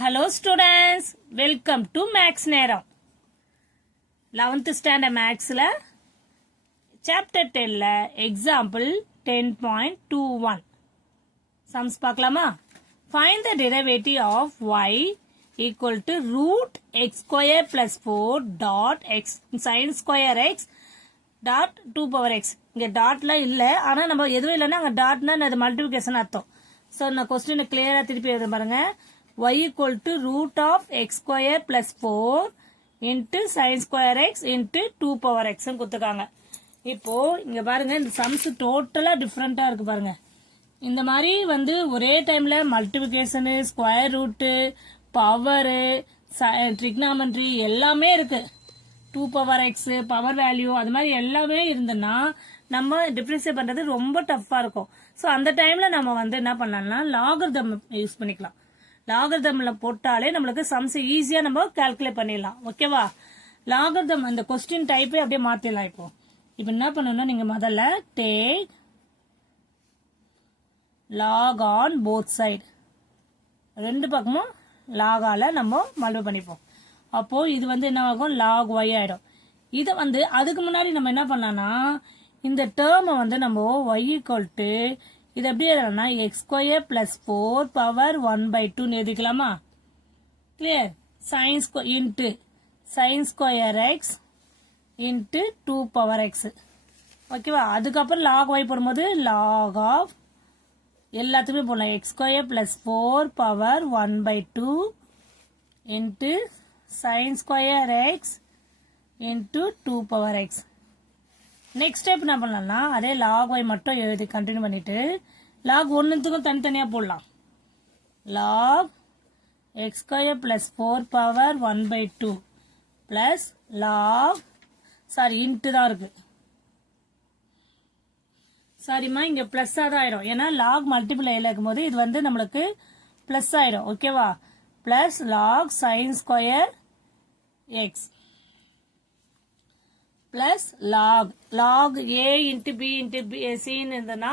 Hello students, welcome to Max நேரம் 11th standard Maxல chapter 10ல example 10.21 sums பார்க்கலாமா? Find the derivative of y equal to root x square plus 4 dot x sin square x dot 2 power x. இங்க டாட்ல இல்ல, ஆனா நம்ம எதுவும் இல்லைன்னா அங்க டாட்னா அது மல்டிபிகேஷன் அர்த்தம். ஸோ நான் கொஸ்டினை கிளியரா திருப்பி எழுத பாருங்க. y equal to root of x square plus 4 into sin square x into 2 power x கொடுத்துருக்காங்க. இப்போ இங்க பாருங்க, இந்த சம்ஸ் டோட்டலா டிஃப்ரெண்டா இருக்கு பாருங்க. இந்த மாதிரி ஒரே டைம்ல மல்டிபிகேஷனு, ஸ்கொயர் ரூட்டு, பவரு, ட்ரிக்னாமெட்ரி எல்லாமே இருக்கு. 2 பவர் எக்ஸ், பவர் வேல்யூ, அது மாதிரி எல்லாமே இருந்ததுன்னா நம்ம டிஃபரன்ஷியேட் பண்றது ரொம்ப டஃப்பா இருக்கும். ஸோ அந்த டைம்ல நம்ம என்ன பண்ணலாம்னா லாகரிதம் யூஸ் பண்ணிக்கலாம். லாகரிதம்ல போட்டாலே நம்மளுக்கு சம்ஸ் ஈஸியா நம்ம கால்குலேட் பண்ணிடலாம். ஓகேவா? லாகரிதம் அந்த கொஸ்டின் டைப்பே அப்படியே மாத்திடலாம். இப்போ என்ன பண்ணணும்னா நீங்க முதல்ல take lock on both side, ரெண்டு பக்கமும் லாகால நம்ம மல்டிப்ளை பண்ணிப்போம். அப்போ இது என்ன ஆகும், லாக் ஒய் ஆயிடும். இதை அதுக்கு முன்னாடி நம்ம என்ன பண்ணலாம்னா இந்த டேர்மை நம்ம ஒய் ஈக்குவல் டு இது எப்படி எழுதலாம்னா எக்ஸ் ஸ்கொயர் பிளஸ் 4 பவர் 1/2 எழுதிக்கலாமா? Clear? Sine square X into 2 power X. ஓகேவா? அதுக்கப்புறம் லாக் ஒய் போடும்போது லாக் ஆஃப் எல்லாத்துக்குமே போடலாம். X square plus 4 power 1/2 into sine square X into 2 power X. Next step என்ன பண்ணலாம்னா அதே லாக் ஒய் மட்டும் எழுதி கண்டினியூ பண்ணிட்டு லாக் ஒன்னுத்துக்கும் தனித்தனியா போடலாம். Log x square plus 4 power 1/2 plus log into தான் இருக்கு. சாரிமா, இங்க பிளஸ் தான் ஆயிடும். ஏன்னா லாக் மல்டிபிள் இருக்கும் போது இது நம்மளுக்கு பிளஸ் ஆயிடும். ஓகேவா? Plus log sine square X plus log A into B into சின்னு இருந்ததுன்னா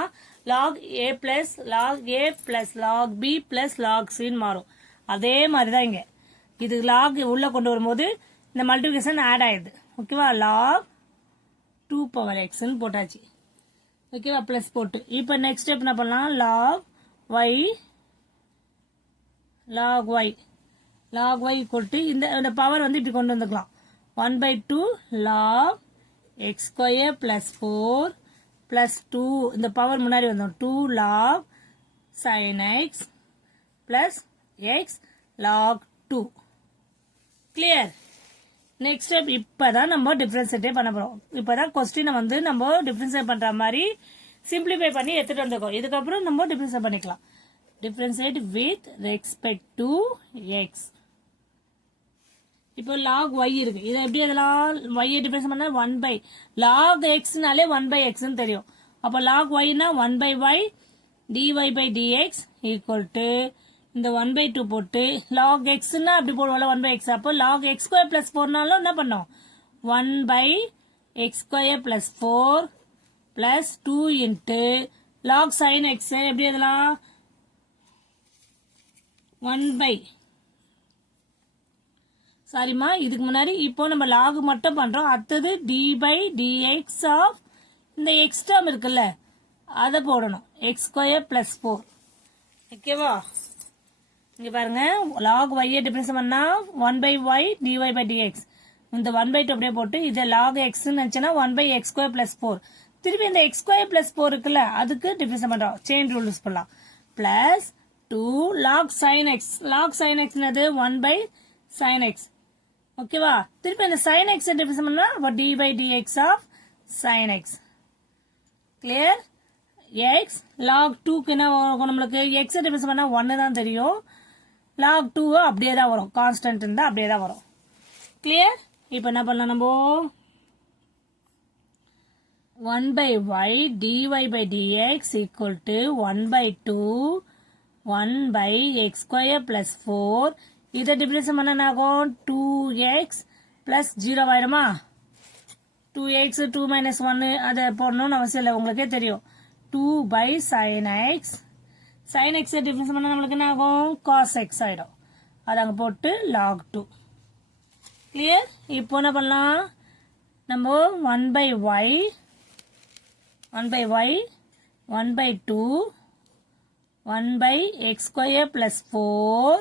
log A plus log B plus log சின்னு மாறும். அதே மாதிரிதான் இங்க இது லாக் உள்ள கொண்டு வரும்போது இந்த மல்டிபிகேஷன் ஆட் ஆயிடுது. ஓகேவா? லாக் 2 பவர் எக்ஸ்ன்னு போட்டாச்சு. ஓகேவா? பிளஸ் போட்டு இப்ப நெக்ஸ்ட் ஸ்டெப் என்ன பண்ணலாம், லாக் ஒய் கொட்டு இந்த பவர் இப்படி கொண்டு வந்துக்கலாம். 1/2 log X square plus 4 plus 2 இந்த பவர் முன்னாடி வந்தோம் 2 log sine x plus x log 2. Clear? Next step இப்பதான் நம்ம டிஃபரன்ஷியேட் பண்ண போறோம். இப்பதான் கொஸ்டினை நம்ம டிஃபரன்ஷியேட் பண்ற மாதிரி சிம்பிளிஃபை பண்ணி எடுத்துட்டு வந்துருக்கோம். இதுக்கப்புறம் நம்ம டிஃபரன்ஷியேட் பண்ணிக்கலாம். Differentiate with respect to X. இப்போ லாக் ஒய் இருக்கு, இதை எப்படி அதெல்லாம் ஒய் டிஃபரன்ஸ் பண்ணா 1/, லாக் எக்ஸ்னாலே 1/x தெரியும். அப்போ லாக் ஒய்னா 1/y dy by dx equal to இந்த 1/2 போட்டு லாக் எக்ஸ்னா அப்படி போடுவோம்ல 1/x. அப்போ லாக் எக்ஸ் ஸ்கொயர் பிளஸ் 4நாலும் என்ன பண்ணோம் 1/x square plus 4 plus 2 into log sine X எப்படி அதெல்லாம் 1/, சாரிமா இதுக்கு முன்னாடி இப்போ நம்ம லாக் மட்டும் பண்றோம். அடுத்தது dy by dx ஆஃப் இந்த எக்ஸ் டேர்ம் இருக்குல்ல அதை போடணும். X square plus 4. ஓகேவா? இங்க பாருங்க, லாக் ஒய் டிஃபரன்ஸ் பண்ணா 1/y dy by dx இந்த 1/2 அப்படியே போட்டு இதை லாக் எக்ஸ் நினைச்சா 1/x ஸ்கொயர் பிளஸ் 4. திருப்பி இந்த எக்ஸ் ஸ்கொயர் பிளஸ் 4 இருக்குல்ல அதுக்கு டிஃபரன்ஸ் பண்றோம். செயின் ரூல் யூஸ் பண்ணலாம். Plus 2 log sine x. Log sine x 1/sin x. ஓகேவா? திருப்பி இந்த sin x டிஃபரன்ஸ் பண்ணா dy by dx of sin x. Clear? x log 2க்கு என்ன வரும், நம்மளுக்கு x டிஃபரன்ஸ் பண்ணா 1 தான் தெரியும். log 2 அப்படியே தான் வரும், கான்ஸ்டன்ட் இருந்தா அப்படியே தான் வரும். கிளியர்? இப்போ என்ன பண்ணலாம், நம்ம 1/y dy by dx equal to 1/2 1/x square plus 4. இதை டிஃபரன்ஸ் பண்ண என்ன ஆகும், 2x பிளஸ் 0 ஆயிடுமா? 2x 2 minus 1 அதை போடணும்னு அவசியம் இல்லை, உங்களுக்கே தெரியும். 2/sin x. sin x difference பண்ண நம்மளுக்கு என்ன ஆகும், cos x ஆயிடும். அது அங்கே போட்டு log 2. கிளியர்? இப்போ என்ன பண்ணலாம்? நம்ம 1 by y 1 by 2 1 by x square plus 4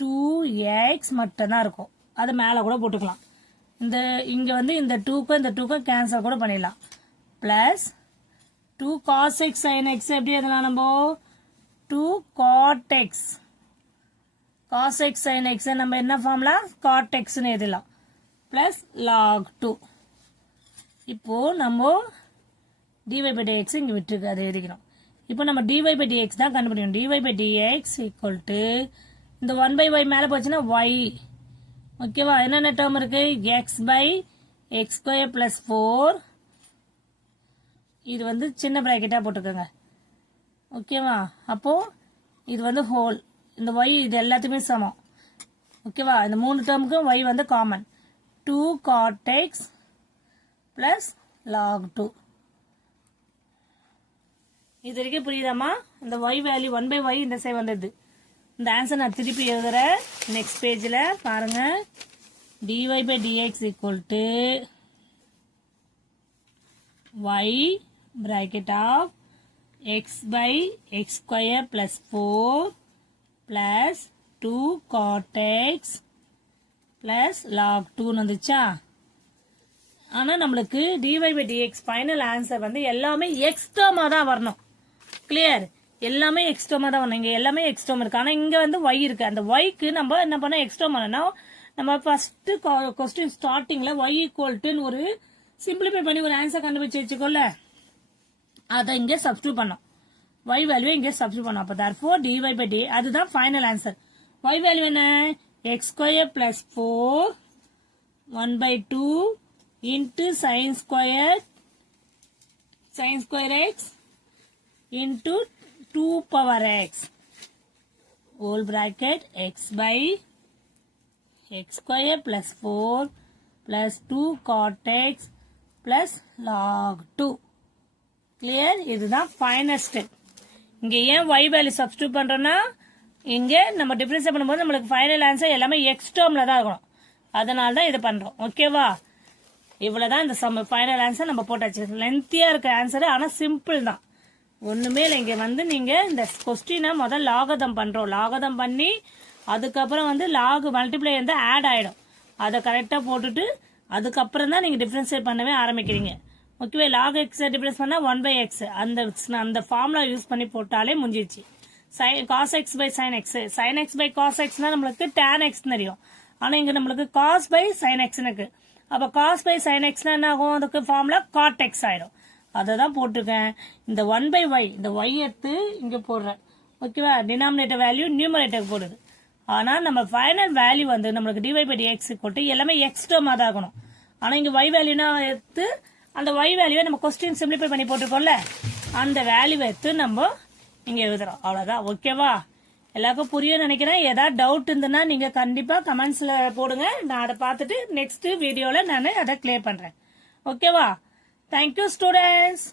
2x மட்டும் தான் இருக்கும். அது மேலே கூட போட்டுக்கலாம். இங்க வந்து இந்த 2க்கும் இந்த 2க்கும் கேன்சல் கூட பண்ணிடலாம். Plus 2 cos x sin x எப்படி எழுதலாம் நம்ம? 2 cot x sin x நம்ம என்ன ஃபார்முலா? cot x ன்னு எழுதலாம். Plus log 2. இப்போ நம்ம dy by dx இங்க விட்டுருக்கு, அதை எழுதிக்கணும். இப்போ நம்ம dy by dx தான் கண்டுபிடிக்கணும். dy by dx equal to இந்த 1 by y மேலே போச்சுன்னா y. ஓகேவா? என்னென்ன டேர்ம் இருக்கு? x by x square plus 4. இது வந்து சின்ன பிராக்கெட்டா போட்டுக்கோங்க. ஓகேவா? அப்போ இது வந்து ஹோல். இந்த y இது எல்லாத்துக்குமே சமம். ஓகேவா? இந்த மூணு டேர்முக்கும் y வந்து common. 2 cot x plus log 2. இது வரைக்கும் புரியுதாமா? இந்த y வேல்யூ 1 by y இந்த சைடு வந்தது. இந்த ஆன்சர் நான் திருப்பி எழுதுறேன். நெக்ஸ்ட் பேஜ்ல பாருங்க. dy by dx equal to y bracket of x by x square plus 4 plus 2 cot x plus log 2 வந்துச்சா? ஆனா நம்மளுக்கு dy by dx final answer வந்து எல்லாமே x டேர்மா தான் வரணும். கிளியர்? எல்லாமே x டேர்மா தான் வரணும். இங்க எல்லாமே x டேர்ம் இருக்கு. ஆனா இங்க வந்து y இருக்கு. அந்த y க்கு நம்ம என்ன பண்ண x டேர்ம் வரணும்னா நம்ம ஃபர்ஸ்ட் क्वेश्चन ஸ்டார்டிங்ல y equal to ஒரு சிம்பிளிஃபை பண்ணி ஒரு ஆன்சர் கண்டுபிடிச்சு வச்சுக்கோல, அதை இங்க சப்ஸ்டிட்யூட் பண்ணோம். y வேல்யூ இங்க சப்ஸ்டிட்யூட் பண்ணோம். அப்ப therefore dy by d அதுதான் ஃபைனல் ஆன்சர். y வேல்யூ என்ன? x square plus 4 1 by 2 into sin square x into 2 power x whole bracket x by x square plus 4 plus 2 cot x plus log 2. Clear? இதுதான் final step. இங்க ஏன் y value substitute பண்றோம்னா இங்க நம்ம difference பண்ணும்போது நம்மளுக்கு final answer எல்லாமே x டேர்ம்ல தான் இருக்கணும். அதனால தான் இதை பண்றோம். ஓகேவா? இவ்வளவுதான் இந்த ஃபைனல் ஆன்சர் நம்ம போட்டாச்சு. லென்த்தியா இருக்க ஆன்சர், ஆனா சிம்பிள் தான். ஒண்ணுமே இல்லை. இங்க வந்து நீங்க இந்த கொஸ்டினை முதல் லாகதம் பண்றோம். லாகதம் பண்ணி அதுக்கப்புறம் வந்து லாக் மல்டிப்ளை வந்து ஆட் ஆயிடும். அதை கரெக்டா போட்டுட்டு அதுக்கப்புறம் தான் நீங்க டிஃபரன்ஷியேட் பண்ணவே ஆரம்பிக்கிறீங்க. ஓகேவா? லாக் எக்ஸ் டிஃபரன்ஸ் பண்ணா 1 by x அந்த ஃபார்முலா யூஸ் பண்ணி போட்டாலே முடிஞ்சிச்சு. cos x by sin x sin x by cos x நம்மளுக்கு tan x தெரியும். ஆனா இங்க நம்மளுக்கு cos by sin x இருக்கு. அப்ப cos by sin x என்ன ஆகும்? அதுக்கு ஃபார்முலா cot x ஆயிடும். அததான் போட்டிருக்கேன். இந்த 1 by y இந்த y எடுத்து இங்க போடுறேன். ஓகேவா? டினாமினேட்டர் வேல்யூ நியூமரேட்டர் போடுது. ஆனா நம்ம ஃபைனல் வேல்யூ வந்து நம்மளுக்கு dy by dx போட்டு எல்லாமே x டேர்மா தான் இருக்கணும். ஆனா இங்க y வேல்யூனா எடுத்து அந்த y வேல்யூவை நம்ம கொஸ்டின் சிம்பிளிஃபை பண்ணி போட்டுருக்கோம்ல, அந்த வேல்யூவை எடுத்து நம்ம இங்க எழுதுறோம். அவ்வளவுதான். ஓகேவா? எல்லாருக்கும் புரியும் நினைக்கிறேன். ஏதாவது டவுட் இருந்ததுன்னா நீங்க கண்டிப்பா கமெண்ட்ஸ்ல போடுங்க. நான் அதை பார்த்துட்டு நெக்ஸ்ட் வீடியோல நான் அதை கிளியர் பண்றேன். ஓகேவா? Thank you students.